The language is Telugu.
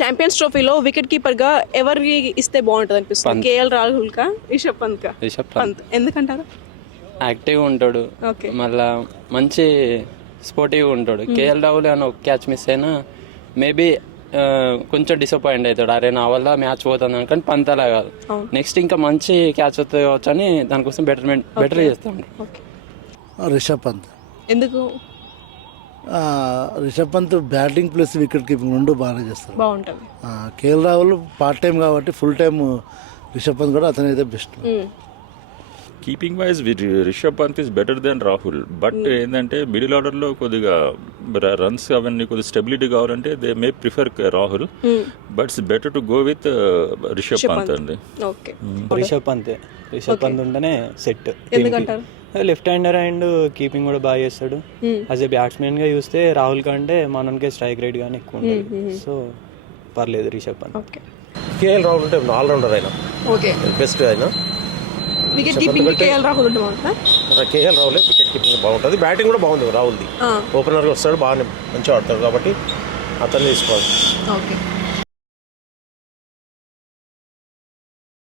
ఛాంపియన్స్ ట్రోఫీలో వికెట్ కీపర్ గా ఎవరికి ఇస్తే బాగుంటుంది అనిపిస్తుంది? కేఎల్ రాహుల్ కా, రిషబ్ పంత్ కా? రిషబ్ పంత్. ఎందుకంటారు? యాక్టివ్గా ఉంటాడు, ఓకే. మళ్ళా మంచి స్పోర్టివ్గా ఉంటాడు. కేఎల్ రాహుల్ అని ఒక క్యాచ్ మిస్ అయినా మేబీ కొంచెం డిసప్పాయింట్ అవుతాడు, అరే నా వల్ల మ్యాచ్ పోతుంది అనుకని. పంత్ అలా కాదు, నెక్స్ట్ ఇంకా మంచి క్యాచ్ వస్తుంది కావచ్చు అని దానికోసం బెటర్ చేస్తాడు. ఓకే. రిషబ్ పంత్. ఎందుకు? Rishabh Pant batting plus wicket keeping రెండు బాగా చేస్తారు. బాగుంటుంది. కేఎల్ రాహుల్ పార్ట్ టైం కాబట్టి ఫుల్ టైం రిషబ్ పంత్ కూడా అతనైతే best. Keeping wise Rishabh Pant is better than Rahul. But ఏంటంటే మిడిల్ ఆర్డర్లో కొద్దిగా రన్స్ అవన్నీ కొద్దిగా స్టెబిలిటీ కావాలంటే they may prefer Rahul. But it's better to go with Rishabh Pant అండి. ఓకే. రిషబ్ పంత్ ఉంటేనే సెట్. ఎందుకంటారు? లెఫ్ట్ హ్యాండర్ అండ్ కీపింగ్ కూడా బాగా చేస్తాడు. యాజ్ ఏ బ్యాట్స్మెన్ గా చూస్తే రాహుల్ కంటే మనకే స్ట్రైక్ రేట్ గానీ ఎక్కువ ఉంటుంది. సో పర్లేదు రిషబ్ పంత్. ఓకే. కేఎల్ రాహుల్ అంటే ఆల్రౌండర్ అయినా ఓకే, బెస్ట్ అయినా. వికెట్ కీపింగ్ కేఎల్ రాహుల్ ఉంటే బాగుంటుందా? కేఎల్ రాహుల్ వికెట్ కీపింగ్ బాగుంటుంది, బ్యాటింగ్ కూడా బాగుంది రాహుల్ది. ఓపెనర్గా వస్తాడు, బాగానే మంచిగా ఆడతాడు కాబట్టి అతన్ని తీసుకోవాలి. ఓకే.